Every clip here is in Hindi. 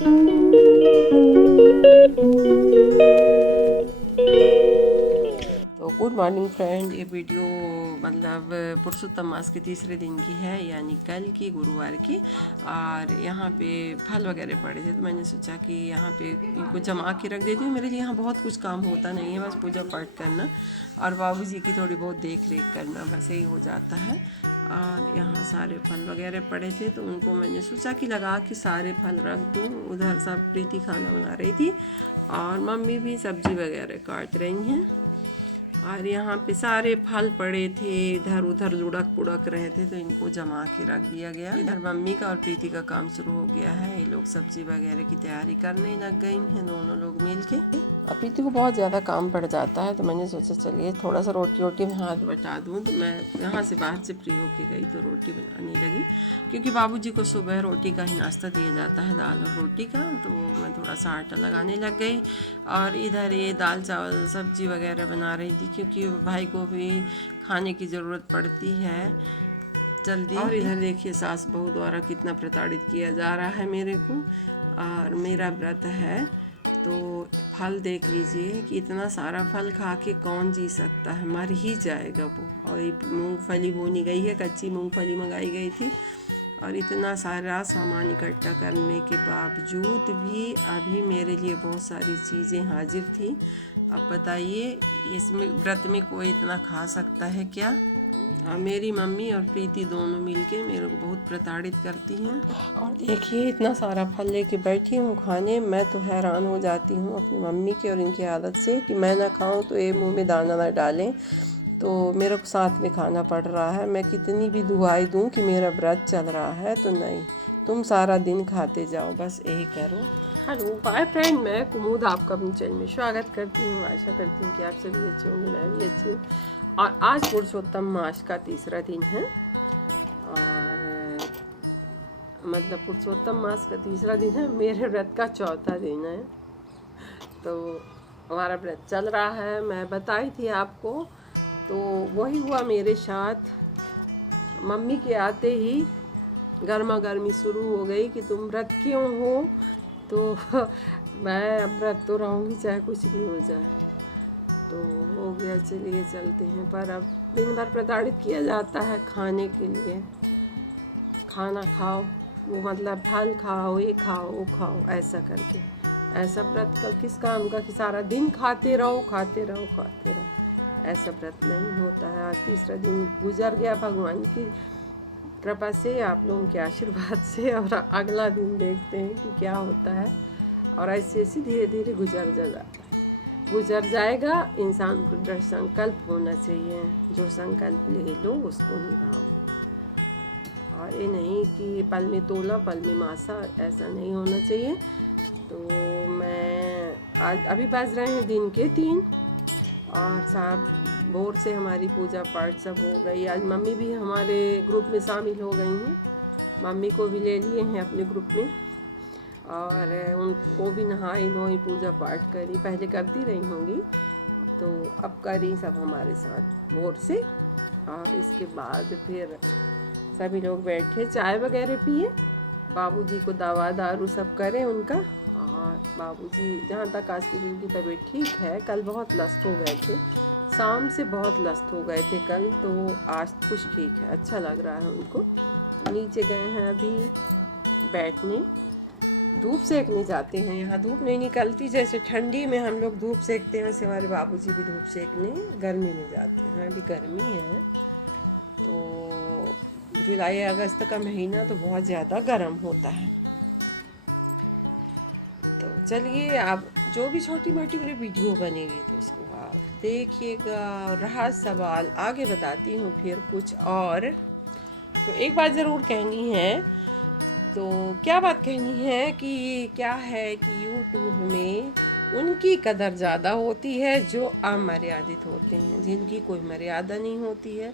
तो गुड मॉर्निंग फ्रेंड, ये वीडियो मतलब पुरुषोत्तम मास के तीसरे दिन की है, यानी कल की, गुरुवार की। और यहाँ पे फल वगैरह पड़े थे तो मैंने सोचा कि यहाँ पे इनको जमा के रख देती हूँ। मेरे लिए यहाँ बहुत कुछ काम होता नहीं है, बस पूजा पाठ करना और बाबूजी की थोड़ी बहुत देख रेख करना, बस यही हो जाता है। और यहाँ सारे फल वगैरह पड़े थे तो उनको मैंने सोचा कि लगा के सारे फल रख दूँ। उधर सब प्रीति खाना बना रही थी और मम्मी भी सब्जी वगैरह काट रही हैं। और यहाँ पे सारे फल पड़े थे, इधर उधर लुढ़क पुढ़क रहे थे तो इनको जमा के रख दिया गया। इधर मम्मी का और प्रीति का काम शुरू हो गया है। ये लोग सब्जी वगैरह की तैयारी करने लग गई हैं, दोनों लोग मिलके। और प्रीति को बहुत ज़्यादा काम पड़ जाता है तो मैंने सोचा चलिए थोड़ा सा रोटी वोटी में हाथ बटा दूँ। तो मैं यहाँ से बाहर से फ्री होके गई तो रोटी बनाने लगी, क्योंकि बाबूजी को सुबह रोटी का ही नाश्ता दिया जाता है, दाल और रोटी का। तो मैं थोड़ा सा आटा लगाने लग गई और इधर ये दाल चावल सब्जी वगैरह बना रही थी, क्योंकि भाई को भी खाने की ज़रूरत पड़ती है जल्दी। और इधर देखिए सास बहू द्वारा कितना प्रताड़ित किया जा रहा है मेरे को। और मेरा व्रत है तो फल देख लीजिए कि इतना सारा फल खा के कौन जी सकता है, मर ही जाएगा वो। और ये मूंगफली बोनी गई है, कच्ची मूंगफली मंगाई गई थी। और इतना सारा सामान इकट्ठा करने के बावजूद भी अभी मेरे लिए बहुत सारी चीज़ें हाजिर थी। अब बताइए इसमें व्रत में कोई इतना खा सकता है क्या? मेरी मम्मी और प्रीति दोनों मिलके मेरे को बहुत प्रताड़ित करती हैं। और देखिए इतना सारा फल लेके बैठी हूँ खाने। मैं तो हैरान हो जाती हूँ अपनी मम्मी की और इनकी आदत से कि मैं ना खाऊं तो ये मुंह में दाना ना डालें, तो मेरे को साथ में खाना पड़ रहा है। मैं कितनी भी दुआई दूँ कि मेरा व्रत चल रहा है तो नहीं, तुम सारा दिन खाते जाओ, बस यही करो। हेलो बाय फ्रेंड, मैं कुमुद आपका अपने चैनल में स्वागत करती हूँ। आशा करती हूँ कि आप सभी अच्छे होंगे, मैं भी अच्छी हूँ। और आज पुरुषोत्तम मास का तीसरा दिन है और मतलब पुरुषोत्तम मास का तीसरा दिन है, मेरे व्रत का चौथा दिन है। तो हमारा व्रत चल रहा है, मैं बताई थी आपको। तो वही हुआ मेरे साथ। मम्मी के आते ही गर्मा गर्मी शुरू हो गई कि तुम व्रत क्यों हो। तो मैं अब व्रत तो रहूँगी चाहे कुछ भी हो जाए। तो हो गया, चलिए चलते हैं। पर अब दिन भर प्रताड़ित किया जाता है खाने के लिए। खाना खाओ, वो मतलब फल खाओ, ये खाओ, वो खाओ, ऐसा करके। ऐसा व्रत का किस काम का कि सारा दिन खाते रहो खाते रहो खाते रहो, ऐसा व्रत नहीं होता है। आज तीसरा दिन गुजर गया भगवान की कृपा से, आप लोगों के आशीर्वाद से। और अगला दिन देखते हैं कि क्या होता है। और ऐसे ऐसे धीरे धीरे गुजर जाएगा। इंसान को दृढ़ संकल्प होना चाहिए, जो संकल्प ले लो उसको निभाओ। और ये नहीं कि पल में तोला पल में मासा, ऐसा नहीं होना चाहिए। तो मैं आज अभी बज रहे हैं दिन के 3 और साहब भोर से हमारी पूजा पाठ सब हो गई। आज मम्मी भी हमारे ग्रुप में शामिल हो गई हैं, मम्मी को भी ले लिए हैं अपने ग्रुप में। और उनको भी नहाई धोई पूजा पाठ करी, पहले करती रही होंगी तो अब करी सब हमारे साथ भोर से। और इसके बाद फिर सभी लोग बैठे चाय वगैरह पिए, बाबूजी को दवा दारू सब करें उनका। और बाबूजी जहाँ तक आज की उनकी तबीयत ठीक है, कल बहुत लस्त हो गए थे, शाम से बहुत लस्त हो गए थे कल, तो आज कुछ ठीक है, अच्छा लग रहा है उनको। नीचे गए हैं अभी बैठने, धूप सेकने जाते हैं। यहाँ धूप नहीं निकलती, जैसे ठंडी में हम लोग धूप सेकते हैं वैसे हमारे बाबूजी भी धूप सेकने गर्मी में जाते हैं। अभी गर्मी है तो जुलाई अगस्त का महीना तो बहुत ज़्यादा गर्म होता है। तो चलिए, आप जो भी छोटी मोटी मेरी वीडियो बनेगी तो उसको आप देखिएगा। रहा सवाल, आगे बताती हूँ फिर कुछ और। तो एक बात ज़रूर कहनी है, तो क्या बात कहनी है कि क्या है कि यूट्यूब में उनकी कदर ज़्यादा होती है जो अमर्यादित होते हैं, जिनकी कोई मर्यादा नहीं होती है।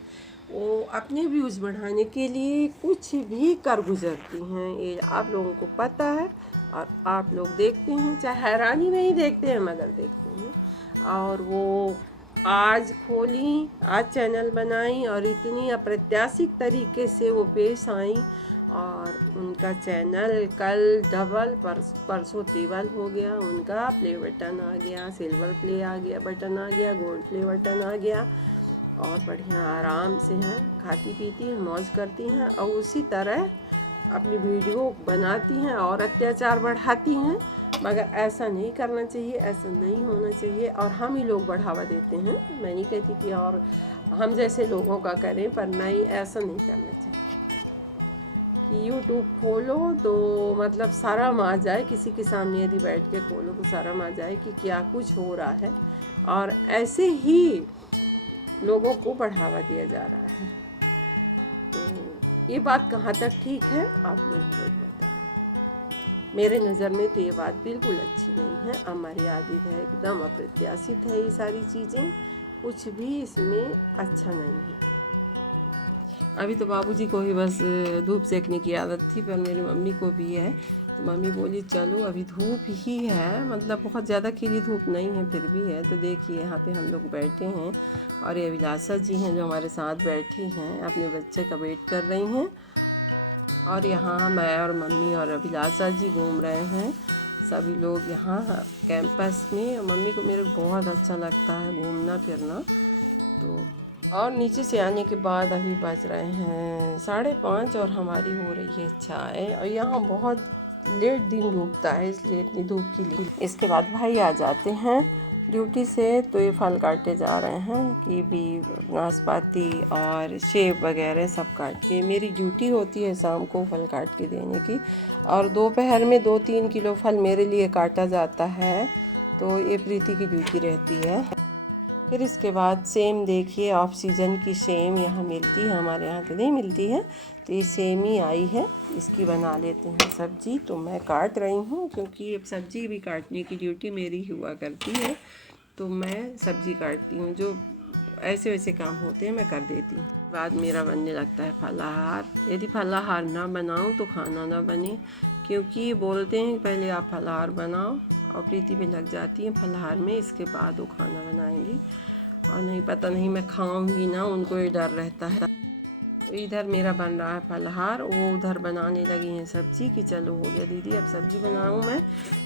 वो अपने व्यूज़ बढ़ाने के लिए कुछ भी कर गुजरती हैं, ये आप लोगों को पता है। और आप लोग देखते हैं, चाहे हैरानी में ही देखते हैं मगर देखते हैं। और वो आज खोली, आज चैनल बनाई और इतनी अप्रत्याशित तरीके से वो पेश आई और उनका चैनल कल डबल परसों ट्रिपल हो गया। उनका प्ले बटन आ गया, सिल्वर प्ले आ गया, बटन आ गया, गोल्ड प्ले बटन आ गया। और बढ़िया आराम से हैं, खाती पीती हैं, मौज करती हैं और उसी तरह अपनी वीडियो बनाती हैं और अत्याचार बढ़ाती हैं। मगर ऐसा नहीं करना चाहिए, ऐसा नहीं होना चाहिए। और हम ही लोग बढ़ावा देते हैं, मैं नहीं कहती कि और हम जैसे लोगों का करें, पर नहीं, ऐसा नहीं करना चाहिए कि यूट्यूब खोलो तो मतलब शर्म आ जाए। किसी के सामने यदि बैठ के खोलो तो शर्म आ जाए कि क्या कुछ हो रहा है, और ऐसे ही लोगों को बढ़ावा दिया जा रहा है। तो ये बात कहाँ तक ठीक है, आप लोग खुद बताएं। मेरे नज़र में तो ये बात बिल्कुल अच्छी नहीं है, अमर्यादित है, एकदम अप्रत्याशित है। ये सारी चीज़ें कुछ भी इसमें अच्छा नहीं है। अभी तो बाबूजी को ही बस धूप सेकने की आदत थी, पर मेरी मम्मी को भी है। तो मम्मी बोली चलो अभी धूप ही है, मतलब बहुत ज़्यादा खिली धूप नहीं है, फिर भी है। तो देखिए यहाँ पे हम लोग बैठे हैं और ये अभिलाषा जी हैं जो हमारे साथ बैठी हैं, अपने बच्चे का वेट कर रही हैं। और यहाँ मैं और मम्मी और अभिलाषा जी घूम रहे हैं, सभी लोग यहाँ कैंपस में। मम्मी को मेरे बहुत अच्छा लगता है घूमना फिरना। तो और नीचे से आने के बाद अभी बज रहे हैं 5:30 और हमारी हो रही है चाय। और यहाँ बहुत लेट दिन डूबता है, इसलिए इतनी धूप के लिए। इसके बाद भाई आ जाते हैं ड्यूटी से, तो ये फल काटे जा रहे हैं, कीवी, नाशपाती और सेब वगैरह सब काट के। मेरी ड्यूटी होती है शाम को फल काट के देने की, और दोपहर में 2-3 किलो फल मेरे लिए काटा जाता है। तो ये प्रीति की ड्यूटी रहती है। फिर इसके बाद सेम देखिए, ऑफ सीज़न की सेम यहाँ मिलती है, हमारे यहाँ तो नहीं मिलती है। तो ये सेम ही आई है, इसकी बना लेते हैं सब्जी। तो मैं काट रही हूँ क्योंकि अब सब्जी भी काटने की ड्यूटी मेरी हुआ करती है, तो मैं सब्जी काटती हूँ। जो ऐसे वैसे काम होते हैं मैं कर देती हूँ। बाद मेरा बनने लगता है फलाहार। यदि फलाहार ना बनाऊँ तो खाना ना बने, क्योंकि बोलते हैं पहले आप फलाहार बनाओ, और प्रीति भी लग जाती है फलाहार में, इसके बाद वो खाना बनाएंगी। और नहीं, पता नहीं मैं खाऊंगी ना, उनको ये डर रहता है। तो इधर मेरा बन रहा है फलाहार, वो उधर बनाने लगी हैं सब्जी कि चलो हो गया दीदी अब सब्जी बनाऊँ मैं,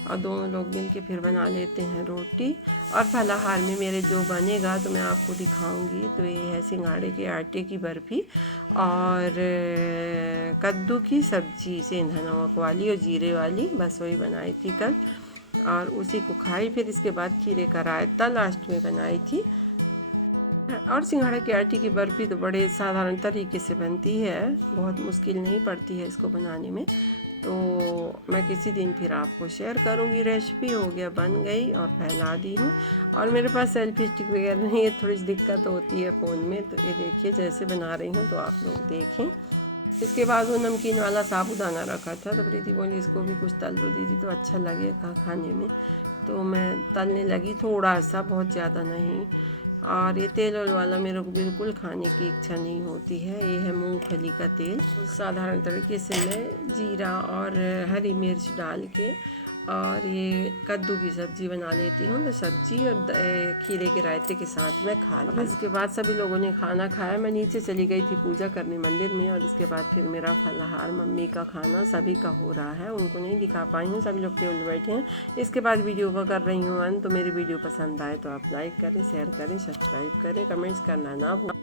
और दोनों लोग मिल के फिर बना लेते हैं रोटी। और फलाहार में मेरे जो बनेगा तो मैं आपको दिखाऊंगी। तो ये है सिंघाड़े के आटे की बर्फ़ी और कद्दू की सब्जी, सेंधा नमक वाली और जीरे वाली, बस वही बनाई थी कल और उसी को खाई। फिर इसके बाद खीरे का रायता लास्ट में बनाई थी। और सिंघाड़ा के आटे की बर्फ़ी तो बड़े साधारण तरीके से बनती है, बहुत मुश्किल नहीं पड़ती है इसको बनाने में। तो मैं किसी दिन फिर आपको शेयर करूंगी रेसिपी। हो गया, बन गई और फैला दी हूँ। और मेरे पास सेल्फी स्टिक वगैरह नहीं है, थोड़ी सी दिक्कत होती है फ़ोन में। तो ये देखिए जैसे बना रही हूँ, तो आप लोग देखें। इसके बाद वो नमकीन वाला साबूदाना रखा था, तो प्रीति बोली इसको भी कुछ तल दो दीदी तो अच्छा लगेगा खाने में। तो मैं तलने लगी थोड़ा सा, बहुत ज़्यादा नहीं। और ये तेल वाला मेरे को बिल्कुल खाने की इच्छा नहीं होती है। ये है मूंगफली का तेल। साधारण तरीके से मैं जीरा और हरी मिर्च डाल के और ये कद्दू की सब्ज़ी बना लेती हूँ। तो सब्ज़ी और खीरे के रायते के साथ मैं खा ली। इसके बाद सभी लोगों ने खाना खाया, मैं नीचे चली गई थी पूजा करने मंदिर में। और इसके बाद फिर मेरा फलाहार, मम्मी का खाना सभी का हो रहा है, उनको नहीं दिखा पाई हूँ, सभी लोग टेबल बैठे हैं। इसके बाद वीडियो को कर रही हूँ तो मेरी वीडियो पसंद आए तो आप लाइक करें, शेयर करें, सब्सक्राइब करें, कमेंट्स करना ना भूलें।